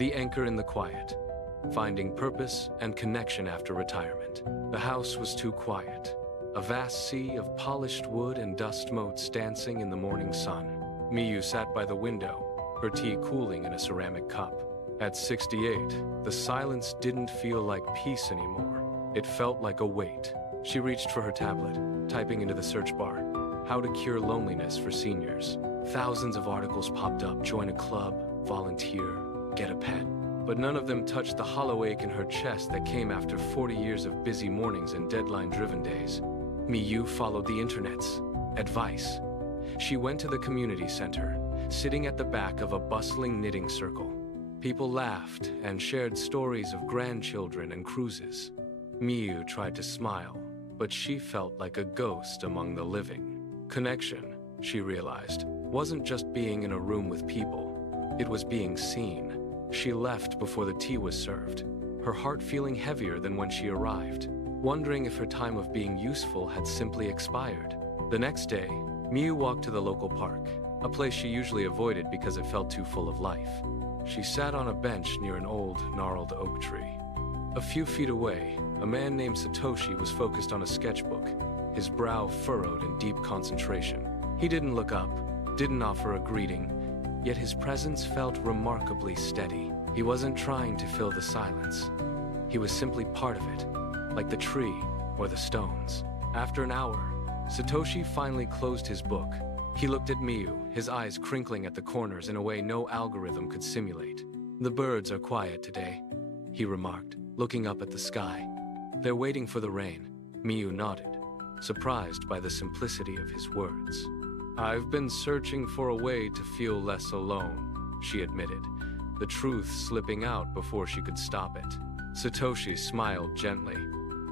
The Anchor in the Quiet. Finding Purpose and Connection After Retirement. The house was too quiet. A vast sea of polished wood and dust motes dancing in the morning sun. Miyu sat by the window, her tea cooling in a ceramic cup. At 68, the silence didn't feel like peace anymore. It felt like a weight. She reached for her tablet, typing into the search bar, "How to Cure Loneliness for Seniors." Thousands of articles popped up: join a club, volunteer, get a pet. But none of them touched the hollow ache in her chest that came after 40 years of busy mornings and deadline-driven days. Miyu followed the internet's advice. She went to the community center, sitting at the back of a bustling knitting circle. People laughed and shared stories of grandchildren and cruises. Miyu tried to smile, but she felt like a ghost among the living. Connection, she realized, wasn't just being in a room with people. It was being seen. She left before the tea was served, her heart feeling heavier than when she arrived, wondering if her time of being useful had simply expired. The next day, Miyu walked to the local park, a place she usually avoided because it felt too full of life. She sat on a bench near an old, gnarled oak tree. A few feet away, a man named Satoshi was focused on a sketchbook, his brow furrowed in deep concentration. He didn't look up, didn't offer a greeting, yet his presence felt remarkably steady. He wasn't trying to fill the silence. He was simply part of it, like the tree or the stones. After an hour, Satoshi finally closed his book. He looked at Miyu, his eyes crinkling at the corners in a way no algorithm could simulate. "The birds are quiet today," he remarked, looking up at the sky. "They're waiting for the rain." Miyu nodded, surprised by the simplicity of his words. "I've been searching for a way to feel less alone," she admitted, the truth slipping out before she could stop it. Satoshi smiled gently.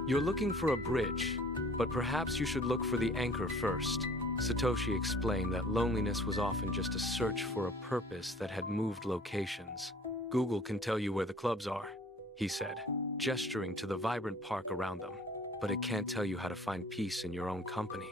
"You're looking for a bridge, but perhaps you should look for the anchor first." Satoshi explained that loneliness was often just a search for a purpose that had moved locations. "Google can tell you where the clubs are," he said, gesturing to the vibrant park around them. "But it can't tell you how to find peace in your own company.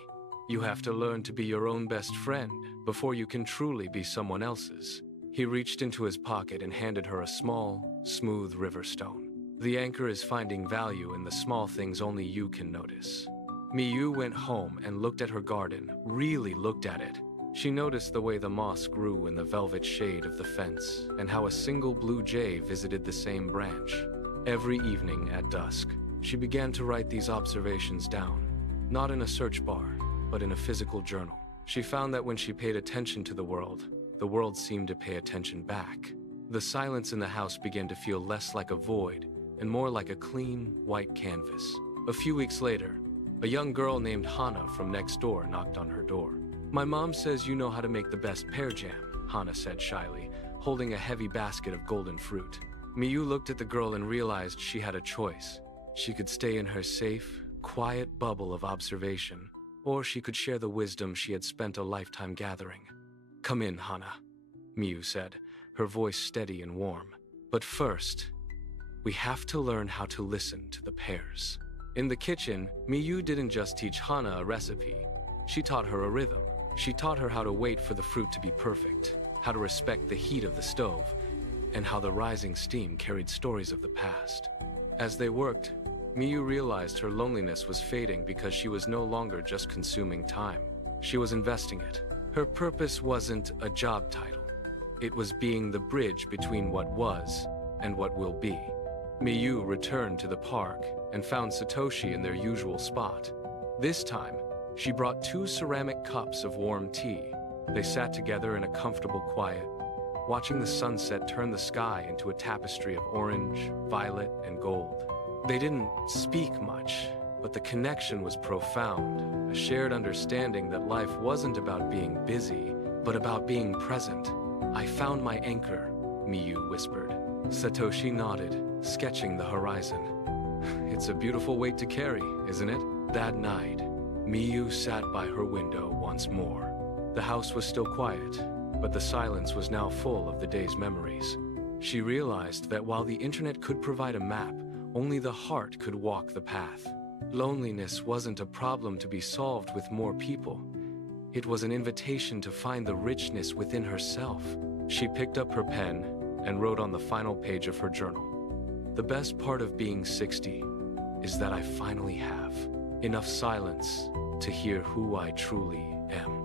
You have to learn to be your own best friend before you can truly be someone else's." He reached into his pocket and handed her a small, smooth river stone. "The anchor is finding value in the small things only you can notice." Miyu went home and looked at her garden, really looked at it. She noticed the way the moss grew in the velvet shade of the fence, and how a single blue jay visited the same branch. Every evening at dusk, she began to write these observations down, not in a search bar, but in a physical journal. She found that when she paid attention to the world seemed to pay attention back. The silence in the house began to feel less like a void and more like a clean, white canvas. A few weeks later, a young girl named Hana from next door knocked on her door. "My mom says you know how to make the best pear jam," Hana said shyly, holding a heavy basket of golden fruit. Miyu looked at the girl and realized she had a choice. She could stay in her safe, quiet bubble of observation, or she could share the wisdom she had spent a lifetime gathering. "Come in, Hana," Miyu said, her voice steady and warm. "But first, we have to learn how to listen to the pears." In the kitchen, Miyu didn't just teach Hana a recipe. She taught her a rhythm. She taught her how to wait for the fruit to be perfect, how to respect the heat of the stove, and how the rising steam carried stories of the past. As they worked, Miyu realized her loneliness was fading because she was no longer just consuming time. She was investing it. Her purpose wasn't a job title. It was being the bridge between what was and what will be. Miyu returned to the park and found Satoshi in their usual spot. This time, she brought 2 ceramic cups of warm tea. They sat together in a comfortable quiet, watching the sunset turn the sky into a tapestry of orange, violet, and gold. They didn't speak much, but the connection was profound, a shared understanding that life wasn't about being busy, but about being present. "I found my anchor," Miyu whispered. Satoshi nodded, sketching the horizon. "It's a beautiful weight to carry, isn't it?" That night, Miyu sat by her window once more. The house was still quiet, but the silence was now full of the day's memories. She realized that while the internet could provide a map, only the heart could walk the path. Loneliness wasn't a problem to be solved with more people. It was an invitation to find the richness within herself. She picked up her pen and wrote on the final page of her journal, "The best part of being 60 is that I finally have enough silence to hear who I truly am."